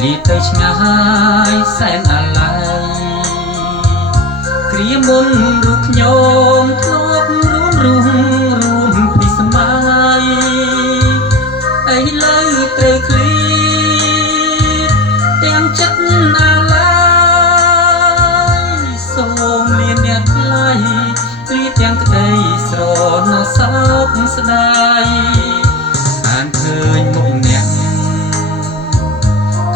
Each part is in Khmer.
លីទៅឆ្ងាយសែនអាឡ័យគ្រាមុនរូបខ្ញុំធ្លាប់រួមពីសម័យឥឡូវត្រូវឃ្លៀតទាំងចិត្តអាឡ័យសូមមានអ្នកថ្លៃគ្រាទាំងក្តីស្រណោសោកស្ដាយអានឃើញមុខអ្នក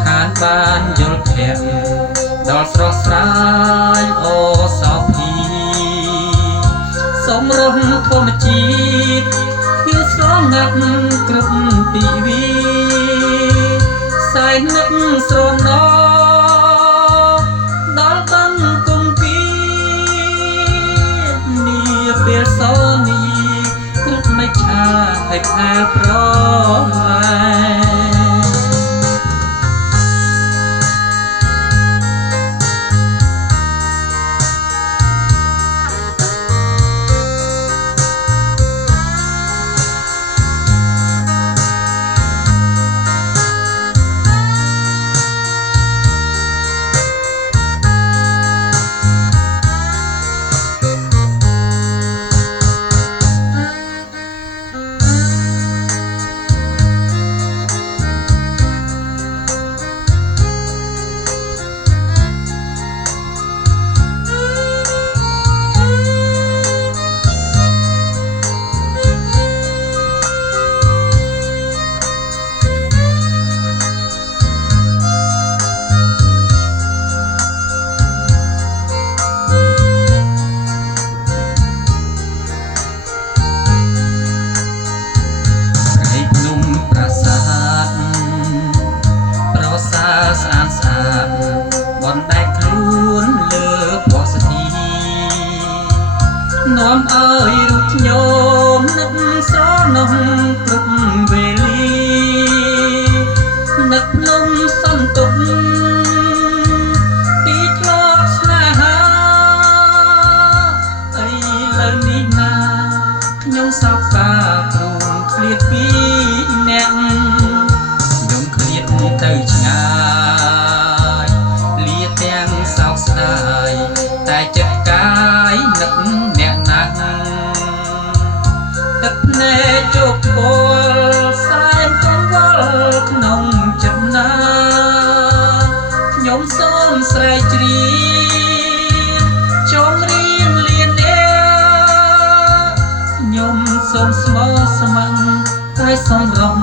ខានបានយល់ភ័ក្រដល់ស្រស់ស្រាយអូសោភីសំរងធម្មជាតិគឺស្រងាត់គ្រប់ពីវីសែននឹកស្រណោដល់បាំងគង្ពីនីពេលសនីគ្រប់មិនឆាឲ្យផែប្រលែបណ្ដែតខ្លួនលើពណ៌ស្ទីនាំឲ្យរូបខ្ញុំនឹកស្រណោះគ្រប់វេលានឹកភ្នំសន្ទុកទីធ្លាប់ស្នេហាឥឡូវនេះណាខ្ញុំសោកសាព្រមឃ្លាតពីអ្នកខ្ញុំឃ្លាតទៅឆ្ងាយទាំងសោកស្ដាយតែចិត្តកាយនឹកអ្នកណាស់ទឹកភ្នែកជោគពលសែនកង្វល់ក្នុងចិត្តណាខ្ញុំសូមស្រែកជ្រាបចង់រៀងលៀនខ្ញុំសូមស្មោះស្ម័គ្រតែសំរង